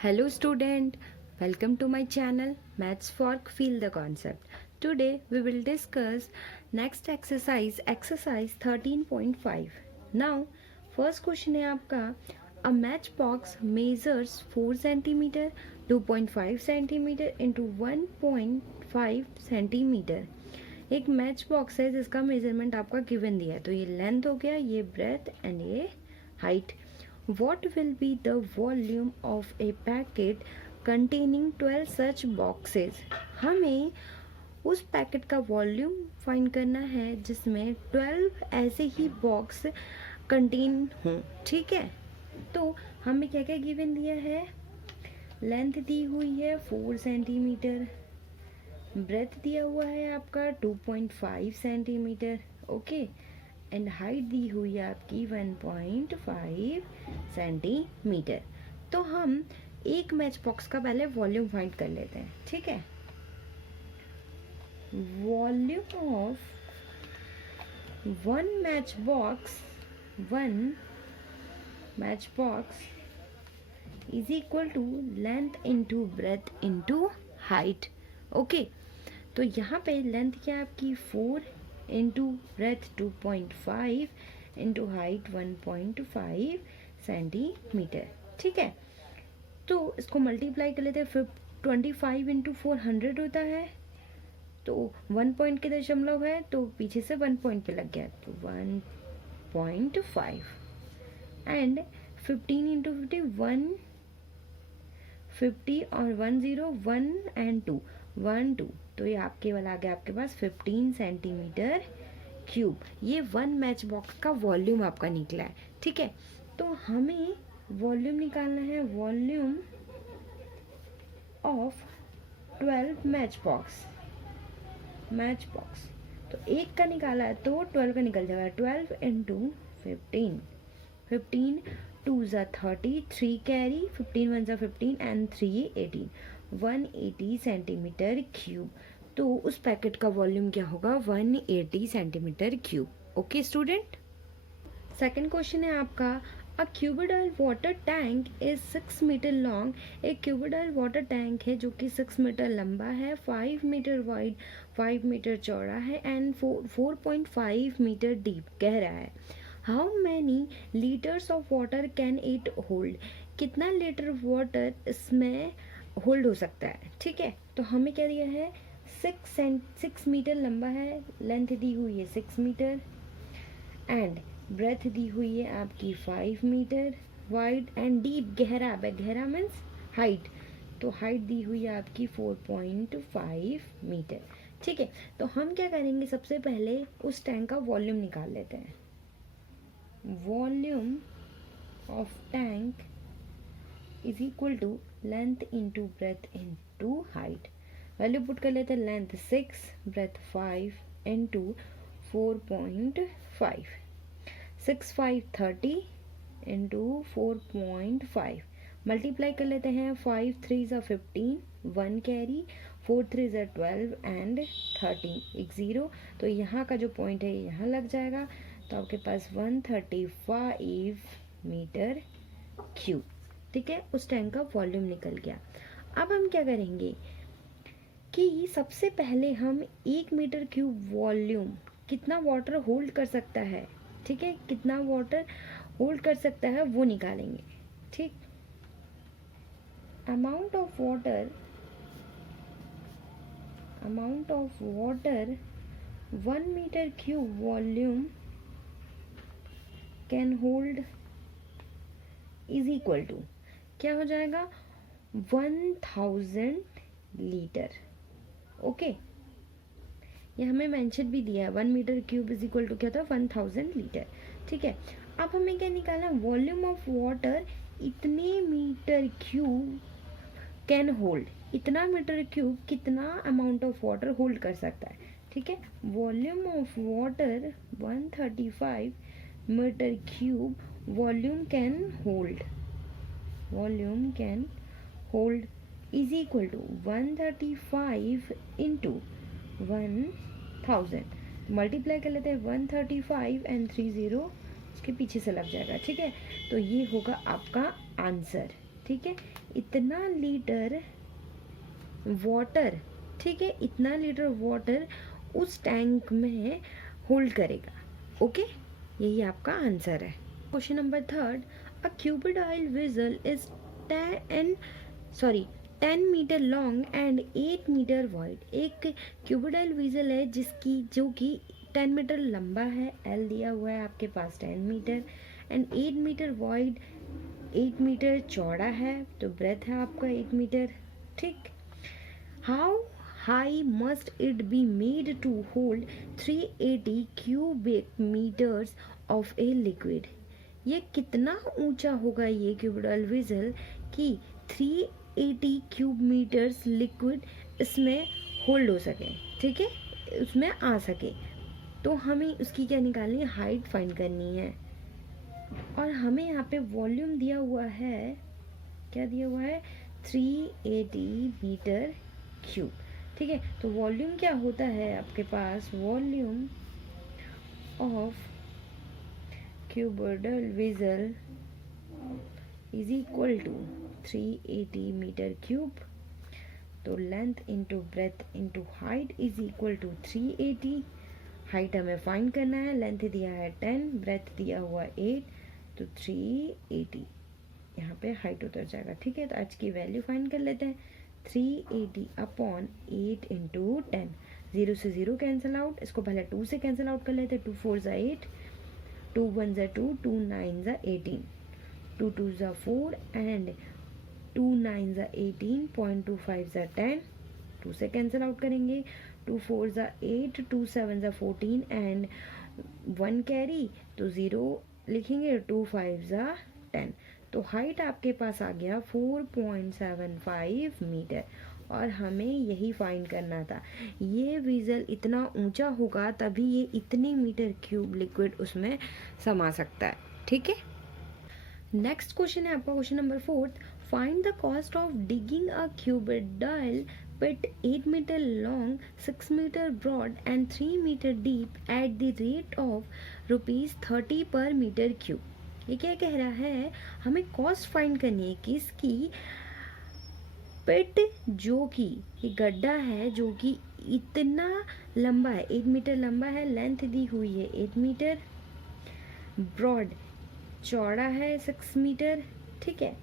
Hello student, welcome to my channel Maths Fork Feel the Concept. Today we will discuss next exercise 13.5. Now first question है आपका, a matchbox measures 4 cm, 2.5 cm into 1.5 cm. एक match box है जिसका measurement आपका given दिया है, तो ये लेंथ हो गया, ये ब्रेथ एंड ये height. What will be the volume of a packet containing 12 such boxes? हमें उस पैकेट का वॉल्यूम फाइंड करना है जिसमें 12 ऐसे ही बॉक्स कंटेन हों. ठीक है, तो हमें क्या क्या गिवन दिया है. लेंथ दी हुई है 4 सेंटीमीटर, ब्रेथ दिया हुआ है आपका 2.5 सेंटीमीटर. ओके, एंड हाइट दी हुई है आपकी 1.5 सेंटीमीटर. तो हम एक मैच बॉक्स का पहले वॉल्यूम फाइंड कर लेते हैं. ठीक है, volume of one match box is equal to length into breadth into height. Okay, तो यहाँ पे लेंथ क्या है आपकी 4 into breadth 2.5 into height 1.5 centimetre. ठीक है, तो इसको मल्टीप्लाई कर लेते हैं. फिर 25 इंटू 400 होता है, तो 1 पॉइंट के दशमलव है तो पीछे से 1 पॉइंट पे लग गया, तो 1.5 एंड 15 इंटू 50 और 1 एंड 2 तो ये आपके वाला आ गया आपके पास 15 सेंटीमीटर क्यूब. ये वन मैच बॉक्स का वॉल्यूम आपका निकला है. ठीक है, तो हमें वॉल्यूम निकालना है, वॉल्यूम ऑफ 12 मैच बॉक्स. तो एक का निकाला है तो 12 का निकल जाएगा. 12 इंटू 15 2 ज़ा 30, 3 कैरी, 15 1 ज़ा 15 एंड 3 18, 180 सेंटीमीटर क्यूब. तो उस पैकेट का वॉल्यूम क्या होगा, 180 centimetre cube. Okay student, second question है आपका, a cuboidal water tank is 6 metre long. एक क्यूबिडल वाटर टैंक है जो कि 6 मीटर लंबा है, 5 मीटर वाइड, 5 मीटर चौड़ा है एंड 4.5 मीटर डीप गहरा है. How many litres of water can it hold. कितना लीटर वाटर इसमें होल्ड हो सकता है. ठीक है, तो हमें क्या दिया है, 6 मीटर लंबा है, लेंथ दी हुई है 6 मीटर एंड ब्रेथ दी हुई है आपकी 5 मीटर वाइड एंड डीप गहरा. गहरा मीन्स हाइट, तो हाइट दी हुई है आपकी 4.5 मीटर. ठीक है, तो हम क्या करेंगे, सबसे पहले उस टैंक का वॉल्यूम निकाल लेते हैं. Volume of tank is equal to length into breadth into height. Value put कर लेते हैं, length 6, breadth 5 into 4.5, 6 5 30 into 4.5 multiply कर लेते हैं. 5 3 ज़ा 15, 1 कैरी, 4 3 ज़ा 12 एंड 13 एक 0, तो यहाँ का जो पॉइंट है यहाँ लग जाएगा. तो आपके पास 135 मीटर क्यूब. ठीक है, उस टैंक का वॉल्यूम निकल गया. अब हम क्या करेंगे कि सबसे पहले हम 1 मीटर क्यूब वॉल्यूम कितना वाटर होल्ड कर सकता है. ठीक है, कितना वाटर होल्ड कर सकता है वो निकालेंगे. ठीक, amount of water 1 metre cube volume can hold is equal to क्या हो जाएगा, 1000 लीटर. ओके, ये हमें मेंशन भी दिया है, 1 metre cube is equal to क्या था, 1000 लीटर. ठीक है, अब हमें क्या निकालना है, वॉल्यूम ऑफ वाटर इतने मीटर क्यूब कैन होल्ड. इतना मीटर क्यूब कितना अमाउंट ऑफ वाटर होल्ड कर सकता है. ठीक है, volume of water 135 metre cube volume can hold is equal to 135 into 1000. Multiply कर लेते हैं, 135 एंड 30 उसके पीछे से लग जाएगा. ठीक है, तो ये होगा आपका आंसर. ठीक है, इतना लीटर वाटर, ठीक है, इतना लीटर वाटर उस टैंक में होल्ड करेगा। ओके, यही आपका आंसर है। Question number third, a cuboidal vessel is 10 metre long and 8 metre wide. एक क्यूबिडाइल विजल है जो कि 10 मीटर लंबा है, एल दिया हुआ है आपके पास 10 metre, and 8 metre wide, 8 metre चौड़ा है, तो ब्रेथ है आपका 8 मीटर। ठीक, how high must it be made to hold 380 cubic metres of a liquid. ये कितना ऊंचा होगा ये क्यूबिडाइल विजल कि 380 क्यूब मीटर्स लिक्विड इसमें होल्ड हो सके, ठीक है, उसमें आ सके। तो हमें उसकी क्या निकालनी है, हाइट फाइंड करनी है। और हमें यहाँ पे वॉल्यूम दिया हुआ है, क्या दिया हुआ है, 380 मीटर क्यूब। ठीक है, तो वॉल्यूम क्या होता है आपके पास, volume of cuboidal vessel is equal to 380 metre cube. तो length into breadth into height is equal to 380। Height हमें फाइंड करना है, लेंथ दिया है 10, ब्रेथ दिया हुआ 8, तो 380 यहाँ पे हाइट उतर जाएगा। ठीक है, तो आज की वैल्यू फाइंड कर लेते हैं, 380 अपॉन 8 इंटू 10। 0 से 0 कैंसिल आउट, इसको पहले 2 से कैंसिल आउट कर लेते हैं। 2 4 ज़ा 8, 2 1 ज़ा 2, 2 9 ज़ा 18, 2 2 ज़ा 4 एंड 2 9 ज़ा 18, 0.25 ज़ा 10, 2 से कैंसिल आउट करेंगे। 2 4 ज़ा 8, 2 7 ज़ा 14 एंड 1 कैरी, तो 0 लिखेंगे, 2 5 ज़ा 10। तो हाइट आपके पास आ गया 4.75 मीटर, और हमें यही फाइंड करना था। ये विजल इतना ऊंचा होगा तभी ये इतने मीटर क्यूब लिक्विड उसमें समा सकता है। ठीक है, नेक्स्ट क्वेश्चन है आपका question number 4, find the cost of digging a cuboidal pit 8 meter long, 6 meter broad and 3 meter deep at the rate of ₹30 per meter cube। ये क्या कह रहा है, हमें कॉस्ट फाइंड करनी है किसकी, पिट जो कि ये गड्ढा है जो कि इतना लंबा है, 8 मीटर लंबा है, लेंथ दी हुई है 8 मीटर, ब्रॉड चौड़ा है 6 मीटर, ठीक है,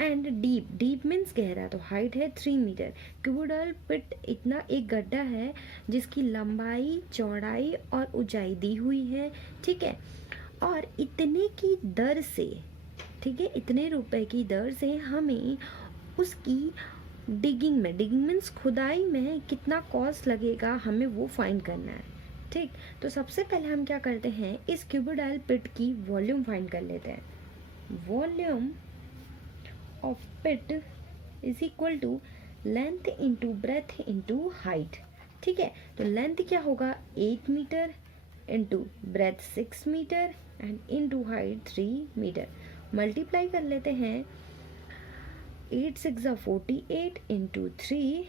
एंड डीप, डीप मीन्स गहरा, तो हाइट है 3 मीटर। क्यूबिडाइल पिट इतना एक गड्ढा है जिसकी लंबाई, चौड़ाई और ऊंचाई दी हुई है। ठीक है, और इतने की दर से, ठीक है, इतने रुपए की दर से हमें उसकी डिगिंग में, डिगिंग मीन्स खुदाई में कितना कॉस्ट लगेगा, हमें वो फाइंड करना है। ठीक, तो सबसे पहले हम क्या करते हैं, इस क्यूबिडाइल पिट की वॉल्यूम फाइंड कर लेते हैं। Volume of pit is equal to length into breadth into height। ठीक है, तो लेंथ क्या होगा 8 metre into breadth 6 metre and into height 3 metre. Multiply कर लेते हैं, 8 6 ज़ा 48 इंटू 3,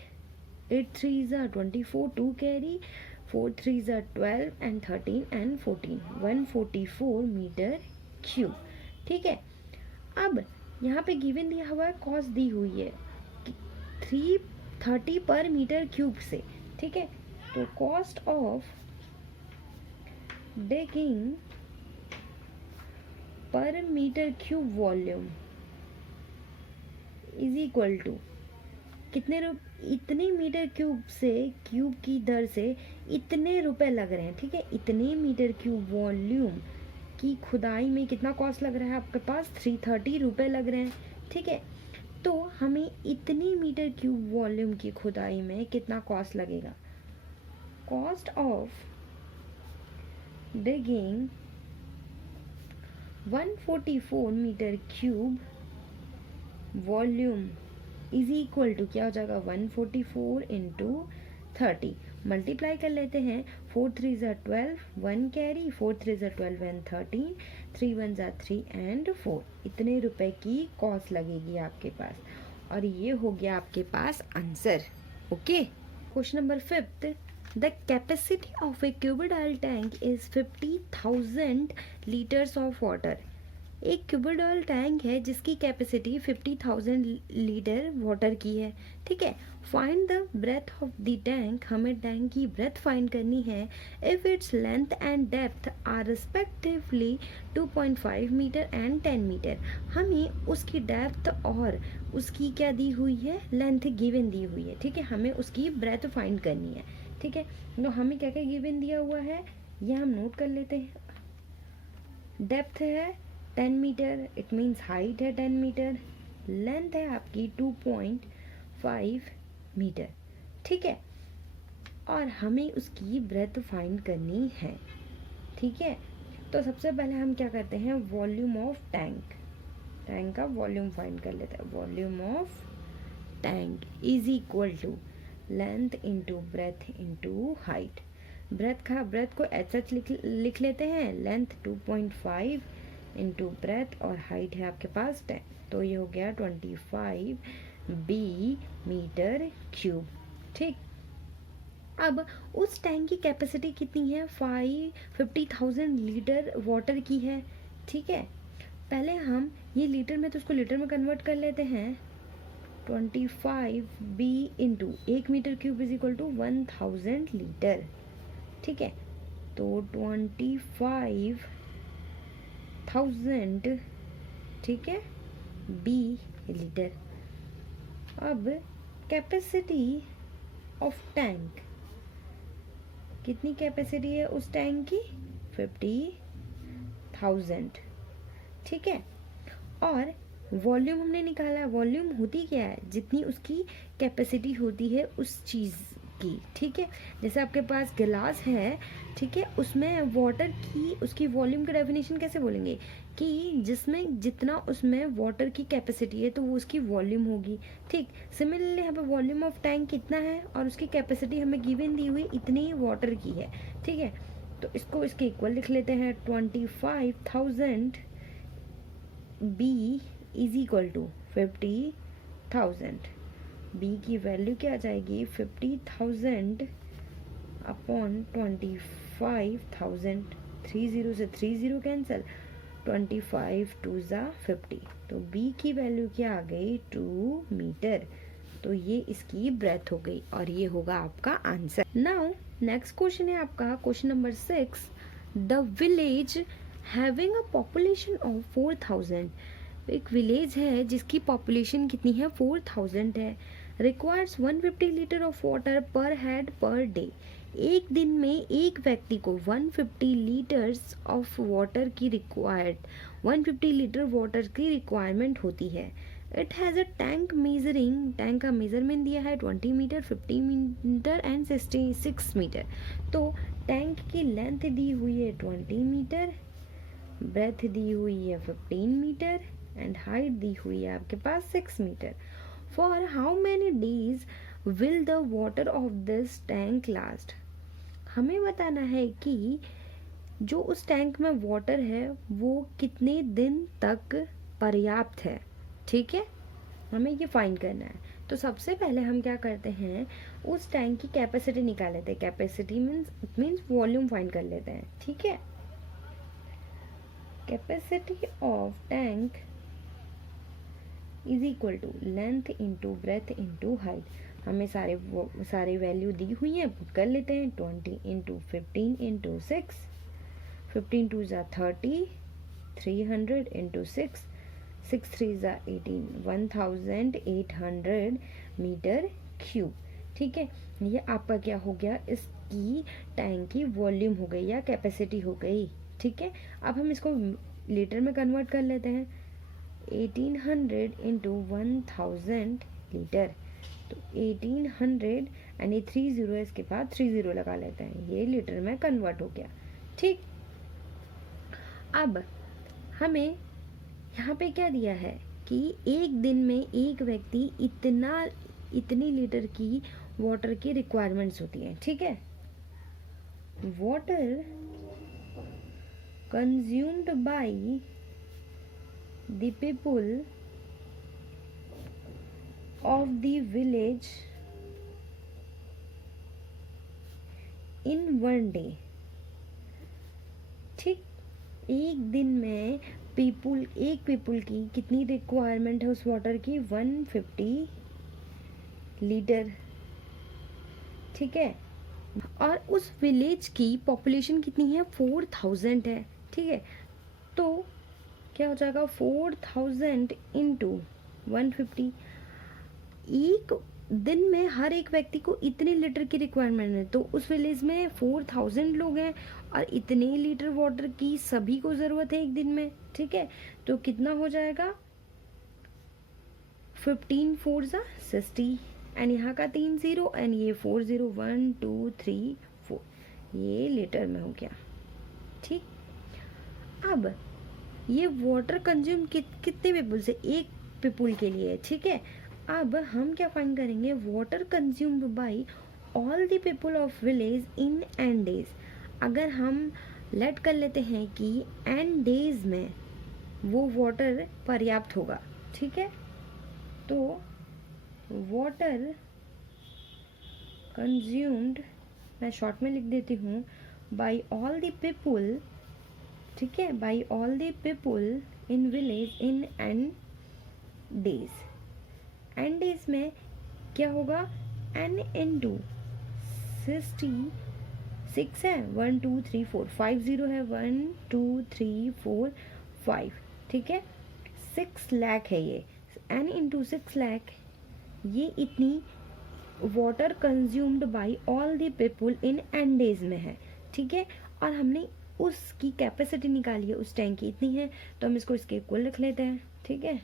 8 3 ज़ा 24, 2 कैरी, 4 3 ज़ा 12 एंड 13 एंड 14, 144 मीटर क्यूब। ठीक है, अब यहाँ पे गिवन दिया हुआ है, कॉस्ट दी हुई है 330 पर मीटर क्यूब से। ठीक है, तो cost of digging per metre cube volume is equal to कितने इतने मीटर क्यूब से, क्यूब की दर से इतने रुपए लग रहे हैं। ठीक है, इतने मीटर क्यूब वॉल्यूम की खुदाई में कितना कॉस्ट लग रहा है आपके पास, 330 रुपए लग रहे हैं। ठीक है, तो हमें इतनी मीटर क्यूब वॉल्यूम की खुदाई में कितना कॉस्ट लगेगा, cost of digging 144 metre cube volume is equal to क्या हो जाएगा, 144 इंटू 30, मल्टीप्लाई कर लेते हैं, 4 3 ज़ा 12, 1 कैरी, 4 3 ज़ा 12 एंड 13, 3 1 ज़ा 3 एंड 4, इतने रुपए की कॉस्ट लगेगी आपके पास, और ये हो गया आपके पास answer. Okay, question number 5, the capacity of a cuboidal tank is 50,000 litres of water. एक क्यूबिडॉल टैंक है जिसकी कैपेसिटी 50,000 लीटर वाटर की है, ठीक है। Find the breadth of the tank, हमें टैंक की ब्रेथ फाइंड करनी है। If its length and depth are respectively 2.5 metre and 10 metre, हमें उसकी डेप्थ और उसकी क्या दी हुई है, लेंथ गिवन दी हुई है, ठीक है। हमें उसकी ब्रेथ फाइंड करनी है, ठीक है। तो हमें क्या क्या गिवन दिया हुआ है ये हम नोट कर लेते हैं। डेप्थ है 10 मीटर, इट मीन्स हाइट है 10 मीटर, लेंथ है आपकी 2.5 मीटर, ठीक है। और हमें उसकी ब्रेथ फाइंड करनी है, ठीक है। तो सबसे पहले हम क्या करते हैं, वॉल्यूम ऑफ टैंक, टैंक का वॉल्यूम फाइंड कर लेते हैं। Volume of tank is equal to length into breadth into height. Breadth को एच एच लिख लेते हैं, लेंथ 2.5 इंटू ब्रेथ और हाइट है आपके पास 10, तो ये हो गया 25 बी मीटर क्यूब, ठीक। अब उस टैंक की कैपेसिटी कितनी है, 50,000 लीटर वाटर की है, ठीक है। पहले हम ये लीटर में, तो उसको लीटर में कन्वर्ट कर लेते हैं। 25 B into 1 metre cube is equal to 1000 litre, ठीक है। तो 25,000, ठीक है, बी लीटर। अब कैपेसिटी ऑफ टैंक, कितनी कैपेसिटी है उस टैंक की, 50,000, ठीक है। और वॉल्यूम हमने निकाला, वॉल्यूम होती क्या है, जितनी उसकी कैपेसिटी होती है उस चीज़ की, ठीक है। जैसे आपके पास गिलास है, ठीक है, उसमें वाटर की उसकी वॉल्यूम की डेफिनेशन कैसे बोलेंगे कि जिसमें जितना उसमें वाटर की कैपेसिटी है तो वो उसकी वॉल्यूम होगी, ठीक। सिमिलरली यहाँ पे वॉल्यूम ऑफ टैंक कितना है और उसकी कैपेसिटी हमें गिवन दी हुई इतनी वाटर की है, ठीक है। तो इसको इसके इक्वल लिख लेते हैं, 25,000 B is equal to 50,000। B की वैल्यू क्या आ जाएगी, 50,000 अपॉन 25,000, 30 से 30 कैंसिल, 25 टू ज़ा 50, तो बी की वैल्यू क्या आ गई, 2 मीटर। तो ये इसकी ब्रेथ हो गई और ये होगा आपका आंसर। नाउ नेक्स्ट क्वेश्चन है आपका question number 6। The village having a population of 4,000, एक विलेज है जिसकी पॉपुलेशन कितनी है, 4,000 है, रिक्वायर्स 150 लीटर ऑफ वाटर पर हेड पर डे। एक दिन में एक व्यक्ति को 150 लीटर्स ऑफ वाटर की 150 लीटर वाटर की रिक्वायरमेंट होती है। It has a tank measuring, tank का मेजरमेंट दिया है 20 मीटर, 50 मीटर एंड 66 मीटर। तो टैंक की लेंथ दी हुई है 20 मीटर, ब्रेथ दी हुई है 15 मीटर एंड हाइट दी हुई है आपके पास 6 metre. For how many days will the water of this tank last, हमें बताना है कि जो उस टैंक में वाटर है वो कितने दिन तक पर्याप्त है, ठीक है। हमें ये फाइंड करना है। तो सबसे पहले हम क्या करते हैं, उस टैंक की कैपेसिटी निकाल लेते हैं। कैपेसिटी मीन्स वॉल्यूम फाइंड कर लेते हैं, ठीक है। Capacity of tank is equal to length into breadth into height. हमें सारे वैल्यू दी हुई हैं, पुट कर लेते हैं। 20 इंटू 15 इंटू 6, 15 टू ज़ा 30, 300 इंटू 6, 6 3 ज़ा 18, 1800 मीटर क्यूब, ठीक है। ये आपका क्या हो गया, इसकी टैंक की वॉल्यूम हो गई या कैपेसिटी हो गई, ठीक है। अब हम इसको लीटर में कन्वर्ट कर लेते हैं। 1800 इंटू 1000 लीटर, तो 1800 एंड ये 30 है, इसके बाद 30 लगा लेते हैं, ये लीटर में कन्वर्ट हो गया, ठीक। अब हमें यहाँ पे क्या दिया है कि एक दिन में एक व्यक्ति इतनी लीटर की वाटर की रिक्वायरमेंट्स होती है, ठीक है। Water consumed by the people of the village in one day, ठीक। एक दिन में एक पीपल की कितनी रिक्वायरमेंट है उस वाटर की? 150 लीटर, ठीक है। और उस विलेज की पॉपुलेशन कितनी है? 4000 है, ठीक है। तो क्या हो जाएगा? 4000 इंटू 150। एक दिन में हर एक व्यक्ति को इतने लीटर की रिक्वायरमेंट है, तो उस विलेज में 4000 लोग हैं और इतने लीटर वाटर की सभी को ज़रूरत है एक दिन में, ठीक है। तो कितना हो जाएगा? 15 4 ज़ा 60 एंड यहाँ का 3 0 एंड ये 4 0 1 2 3 4, ये लीटर में हो गया, ठीक। अब ये वाटर कंज्यूम कितने पीपुल से? एक पीपुल के लिए, ठीक है। अब हम क्या फाइंड करेंगे? Water consumed by all the people of village in N days. अगर हम लेट कर लेते हैं कि एन डेज में वो वाटर पर्याप्त होगा, ठीक है। तो वाटर कंज्यूम्ड, मैं शॉर्ट में लिख देती हूँ, बाय ऑल द पीपुल, ठीक है, by all the people in village in N days. N days में क्या होगा? एन इंटू 66 है, 1 2 3 4 5 0 है, 1 2 3 4 5, ठीक है। 6 लाख है ये, एन इंटू 6 लाख, ये इतनी water consumed by all the people in N days में है, ठीक है। और हमने उसकी कैपेसिटी निकाली है, उस टैंक की इतनी है, तो हम इसको इसके इक्वल रख लेते हैं, ठीक है।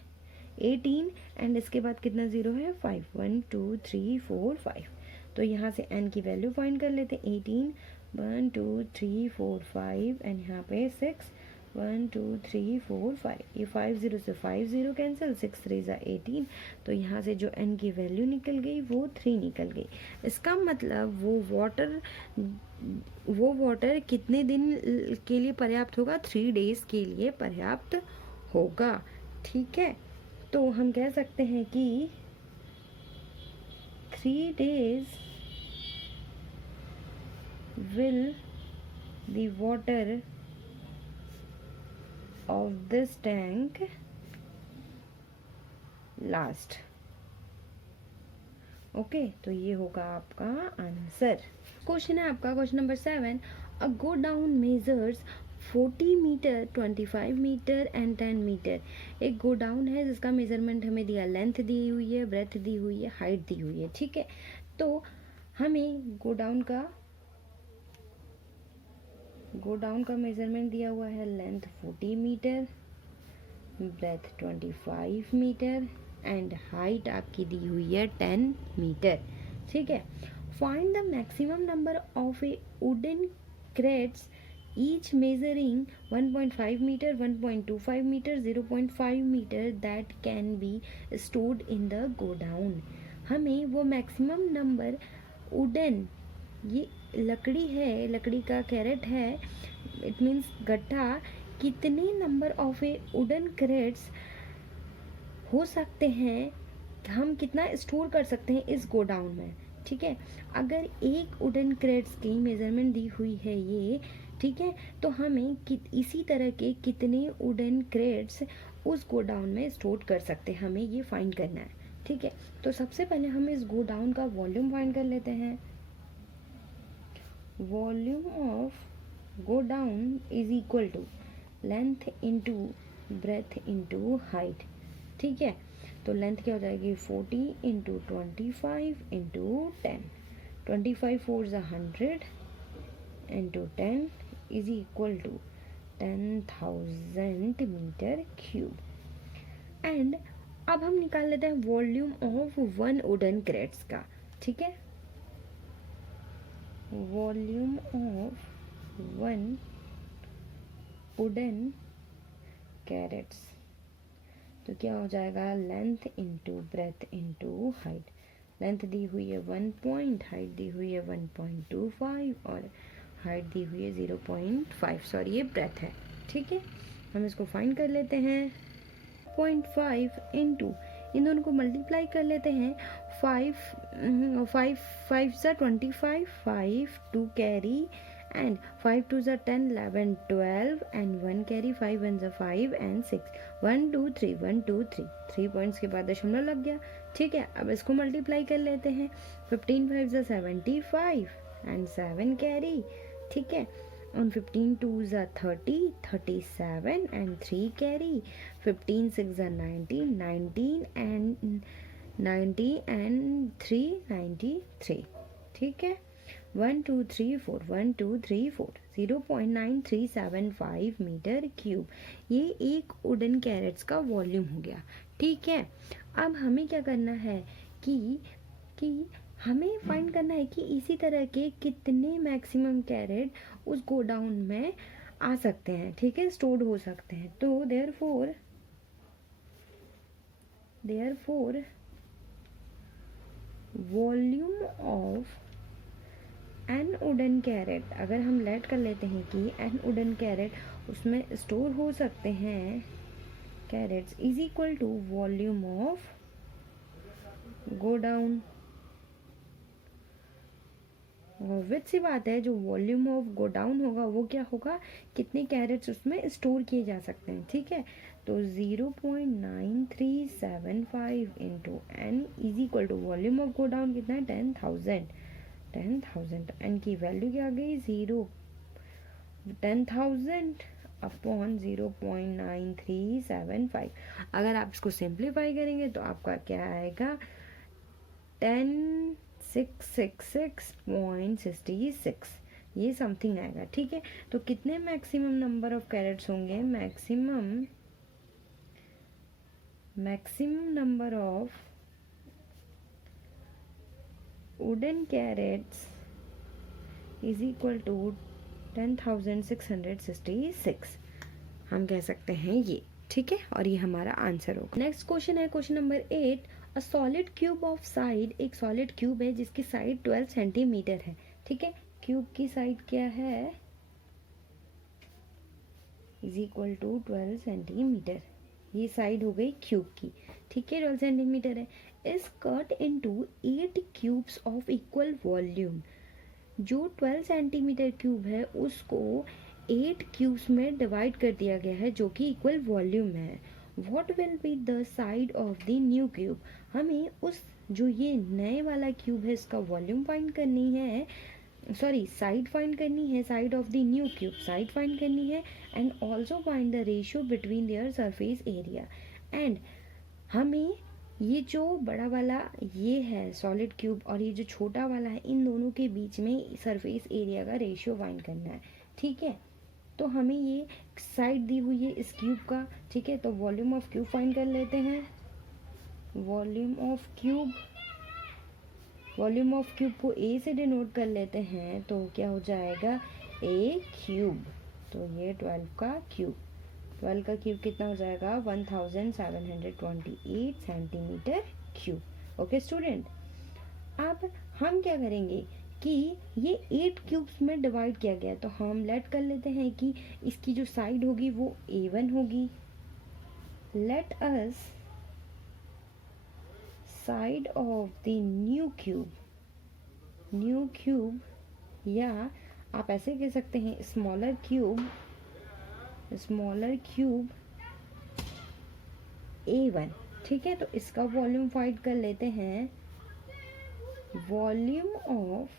18 एंड इसके बाद कितना ज़ीरो है? 5, 1 2 3 4 5। तो यहाँ से n की वैल्यू फाइंड कर लेते हैं। 18 1 2 3 4 5 एंड यहाँ पे 6 1 2 3 4 5। ये 5 0 से 5 0 कैंसिल, 6 3 ज़ा 18। तो यहाँ से जो n की वैल्यू निकल गई वो 3 निकल गई। इसका मतलब वो वाटर कितने दिन के लिए पर्याप्त होगा? 3 डेज के लिए पर्याप्त होगा, ठीक है। तो हम कह सकते हैं कि 3 days will the water of this tank last। Okay, तो ये होगा आपका आंसर। क्वेश्चन है आपका question number 7। A godown measures 40 metre, 25 metre and 10 metre. एक गो डाउन है जिसका मेजरमेंट हमें दिया, लेंथ दी हुई है, ब्रेथ दी हुई है, हाइट दी हुई है, ठीक है। तो हमें गो डाउन का मेजरमेंट दिया हुआ है, length 40 metre, breadth 25 metre and height आपकी दी हुई है 10 मीटर, ठीक है। Find the maximum number of a wooden crates each measuring 1.5 meter, 1.25 meter, 0.5 meter that can be stored in the godown। हमें वो मैक्सिमम नंबर वुडन, ये लकड़ी है, लकड़ी का कैरेट है, इट मीन्स गट्ठा, कितने number of a wooden crates हो सकते हैं, हम कितना स्टोर कर सकते हैं इस गोडाउन में, ठीक है। अगर एक वुडन क्रेट्स की मेजरमेंट दी हुई है ये, ठीक है, तो हमें इसी तरह के कितने वुडन क्रेट्स उस गोडाउन में स्टोर कर सकते हैं, हमें ये फाइंड करना है, ठीक है। तो सबसे पहले हम इस गोडाउन का वॉल्यूम फाइंड कर लेते हैं। Volume of godown is equal to length into breadth into height, ठीक है। तो लेंथ क्या हो जाएगी? 40 इंटू 25 इंटू 10, 25 4 ज़ा 100 into 10 is equal to 10,000 metre cube. And अब हम निकाल लेते हैं वॉल्यूम ऑफ 1 वुडन क्रेट्स का, ठीक है। वॉल्यूम ऑफ 1 वुडन कैरेट्स, तो क्या हो जाएगा? Length into breadth into height. Length दी हुई है 1 पॉइंट, हाइट दी हुई है 1.25 और हाइट दी हुई है 0.5, सॉरी ये ब्रेथ है, ठीक है। हम इसको फाइंड कर लेते हैं। 0.5 इंटू इन दोनों को मल्टीप्लाई कर लेते हैं। 5 5 5 सा 25, 5 2 carry and 5 2s are 10 11 12 and 1 carry 5 1s are 5 and 6 1 2 3 1 2 3 3 points के बाद दशमलव लग गया। ठीक है, अब इसको मल्टीप्लाई कर लेते हैं। 15 5s are 75 and 7 carry। ठीक है, on 15 2s are 30 37 and 3 carry। 15 6s are 90 19 and 90 and 3 93। ठीक है, 1 2 3 4 1 2 3 4 0.9375 मीटर क्यूब, ये एक वुडन कैरेट्स का वॉल्यूम हो गया। ठीक है, अब हमें क्या करना है कि हमें फाइंड करना है कि इसी तरह के कितने मैक्सिमम कैरेट उस गोडाउन में आ सकते हैं। ठीक है, स्टोर्ड हो सकते हैं। तो therefore volume of an wooden crate, अगर हम लेट कर लेते हैं कि एन वुडन कैरेट उसमें स्टोर हो सकते हैं crates, is equal to volume of godown. Which सी बात है, जो वॉल्यूम ऑफ गोडाउन होगा वो क्या होगा, कितने कैरेट्स उसमें स्टोर किए जा सकते हैं। ठीक है, तो 0.9375 into N is equal to volume of godown कितना है 10,000 एन की वैल्यू क्या आ गई 10,000 अपॉन 0.9375। अगर आप इसको सिंप्लीफाई करेंगे तो आपका क्या आएगा 10666.66, ये समथिंग आएगा। ठीक है, तो कितने मैक्सिमम नंबर ऑफ कैरेट्स होंगे, maximum number of wooden crates is equal to 10,666, हम कह सकते हैं ये। ठीक है, और ये हमारा आंसर होगा। नेक्स्ट क्वेश्चन है question number 8। A solid cube of side, एक सॉलिड क्यूब है जिसकी साइड 12 सेंटीमीटर है। ठीक है, क्यूब की साइड क्या है इज इक्वल टू 12 सेंटीमीटर, ये साइड हो गई क्यूब की। ठीक है, 12 सेंटीमीटर है। Is cut into 8 cubes of equal volume, जो 12 सेंटीमीटर क्यूब है उसको 8 क्यूब्स में डिवाइड कर दिया गया है जो कि इक्वल वॉल्यूम में है। What will be the side of the new cube, हमें उस जो ये नए वाला क्यूब है इसका वॉल्यूम फाइंड करनी है, सॉरी साइड फाइंड करनी है, side of the new cube side find करनी है, and also find the ratio between their surface area. And हमें ये जो बड़ा वाला ये है सॉलिड क्यूब और ये जो छोटा वाला है, इन दोनों के बीच में सरफेस एरिया का रेशियो फाइंड करना है। ठीक है, तो हमें ये साइड दी हुई है इस क्यूब का। ठीक है, तो वॉल्यूम ऑफ क्यूब फाइंड कर लेते हैं। वॉल्यूम ऑफ क्यूब को ए से डिनोट कर लेते हैं, तो क्या हो जाएगा ए क्यूब, तो ये 12 का क्यूब, 12 का क्यूब कितना हो जाएगा 1728 सेंटीमीटर क्यूब। ओके स्टूडेंट, अब हम क्या करेंगे कि ये 8 क्यूब्स में डिवाइड किया गया, तो हम लेट कर लेते हैं कि इसकी जो साइड होगी वो A1 होगी। Let us side of the new cube, या आप ऐसे कह सकते हैं स्मॉलर क्यूब A1। ठीक है, तो इसका वॉल्यूम फाइंड कर लेते हैं। Volume of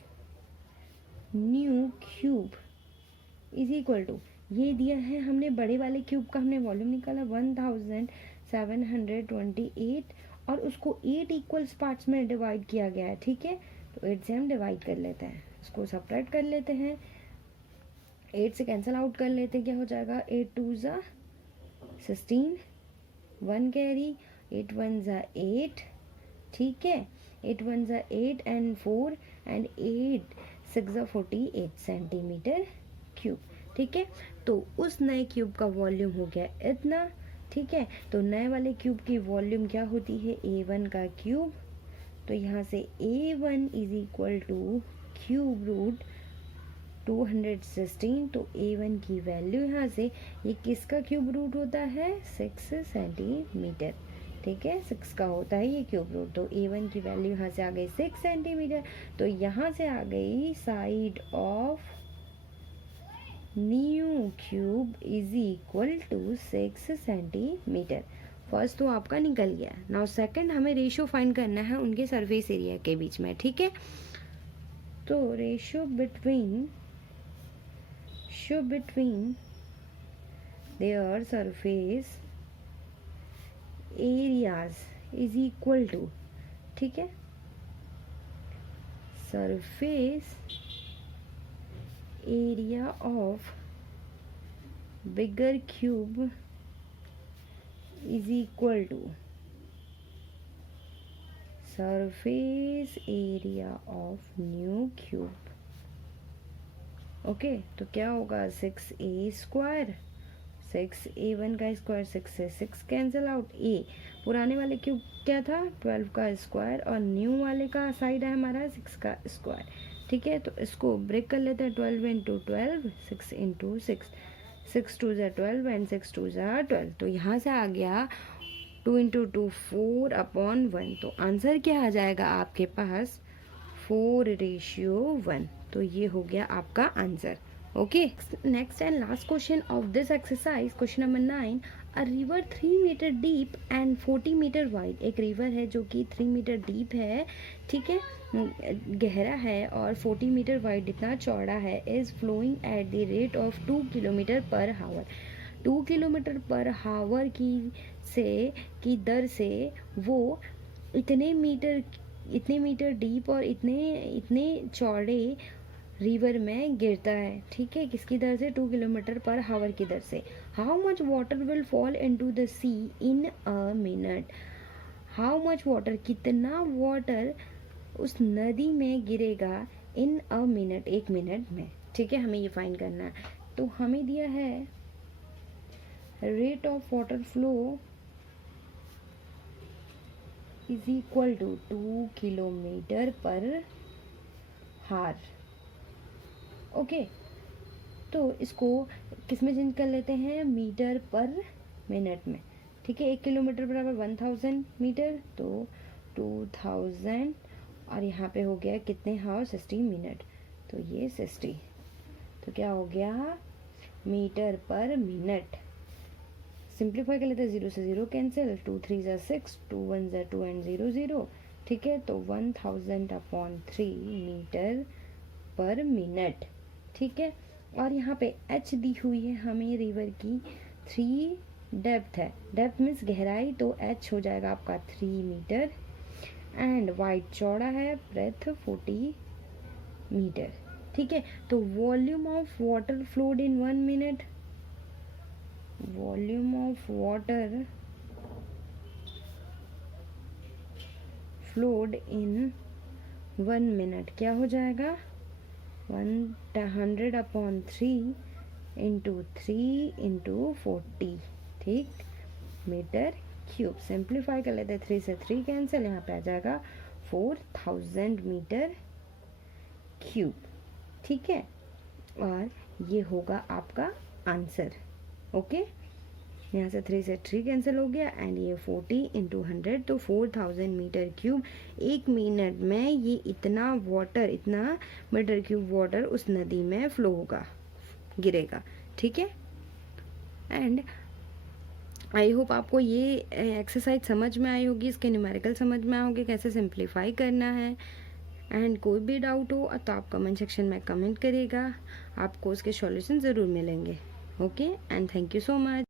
new cube is equal to, ये दिया है हमने बड़े वाले क्यूब का हमने वॉल्यूम निकाला 1728 और उसको 8 इक्वल्स पार्ट्स में डिवाइड किया गया है। ठीक है, तो 8 से हम डिवाइड कर लेते हैं, इसको सब्ट्रैक्ट कर लेते हैं, 8 से कैंसिल आउट कर लेते हैं, क्या हो जाएगा 8 2 ज़ा 16, 1 कैरी, 8 1 ज़ा 8। ठीक है, 8 1 ज़ा 8 एंड 4 एंड 8 6 ज़ा 48 सेंटीमीटर क्यूब। ठीक है, तो उस नए क्यूब का वॉल्यूम हो गया इतना। ठीक है, तो नए वाले क्यूब की वॉल्यूम क्या होती है A1 का क्यूब, तो यहाँ से A1 is equal to cube root 216, तो A1 की वैल्यू यहाँ से, ये किसका क्यूब रूट होता है 6 सेंटीमीटर। ठीक है, 6 का होता है ये क्यूब रूट, तो A1 की वैल्यू यहाँ से आ गई 6 सेंटीमीटर। तो यहाँ से आ गई side of new cube is equal to 6 centimetre. First तो आपका निकल गया। नाउ सेकंड हमें रेशियो फाइंड करना है उनके सरफेस एरिया के बीच में, ठीक है। तो ratio between their surface areas is equal to, ठीक है, surface area of bigger cube is equal to surface area of new cube. Okay, तो क्या होगा 6a², 6a1 का स्क्वायर, 6 से 6 कैंसिल आउट। a पुराने वाले क्यूब क्या था 12 का स्क्वायर, और न्यू वाले का साइड है हमारा 6 का स्क्वायर, ठीक है। तो इसको ब्रेक कर लेते हैं, 12 इंटू 12, 6 इंटू 6, 6 2 ज़ा 12 एंड 6 2 ज़ा 12। तो यहाँ से आ गया 2 इंटू 2 4/1। तो आंसर क्या आ जाएगा आपके पास 4:1। तो ये हो गया आपका answer. Okay, next and last question of this exercise, question number 9। A river 3 metre deep and 40 metre wide. एक रिवर है जो कि 3 मीटर डीप है, ठीक है, गहरा है, और 40 मीटर वाइड, इतना चौड़ा है, is flowing at the rate of 2 kilometre per hour. 2 kilometre per हावर की दर से वो इतने मीटर डीप और इतने चौड़े रिवर में गिरता है, ठीक है। किसकी दर से 2 किलोमीटर पर हावर की दर से। How much water will fall into the sea in a minute. How much water, कितना वाटर उस नदी में गिरेगा इन अ मिनट, 1 मिनट में, ठीक है। हमें ये फाइंड करना है। तो हमें दिया है rate of water flow is equal to 2 kilometre per hour. Okay, तो इसको किस में चेंज कर लेते हैं, मीटर पर मिनट में, ठीक है। 1 किलोमीटर बराबर 1000 मीटर, तो 2000, और यहाँ पे हो गया कितने हावर, 60 मिनट, तो ये 60। तो क्या हो गया मीटर पर मिनट। सिंप्लीफाई कर लेते हैं, 0 से 0 कैंसिल, 2 3 ज़ा 6, 2 1 ज़ा 2 एंड 0 0, ठीक है। तो 1000/3 मीटर पर मिनट, ठीक है। और यहाँ पे h दी हुई है हमें रिवर की, 3 डेप्थ है, डेप्थ मीन्स गहराई, तो h हो जाएगा आपका 3 मीटर, एंड वाइड चौड़ा है, ब्रेथ 40 मीटर, ठीक है। तो volume of water flowed in 1 minute, volume of water flowed in 1 minute क्या हो जाएगा, 100/3 इंटू 3 इंटू 40, ठीक, मीटर क्यूब। सिंप्लीफाई कर लेते हैं, 3 से 3 कैंसिल, यहाँ पे आ जाएगा 4000 मीटर क्यूब, ठीक है। और ये होगा आपका आंसर। ओके, यहाँ से 3 से 3 कैंसिल हो गया, एंड ये 40 इंटू 100, तो 4000 मीटर क्यूब 1 मिनट में ये इतना मीटर क्यूब वाटर उस नदी में फ्लो होगा, गिरेगा, ठीक है। एंड आई होप आपको ये एक्सरसाइज समझ में आई होगी, इसके न्यूमेरिकल समझ में आओगे कैसे सिंप्लीफाई करना है। एंड कोई भी डाउट हो तो आप कमेंट सेक्शन में कमेंट करिएगा, आपको उसके सॉल्यूशन ज़रूर मिलेंगे। Okay, and thank you so much.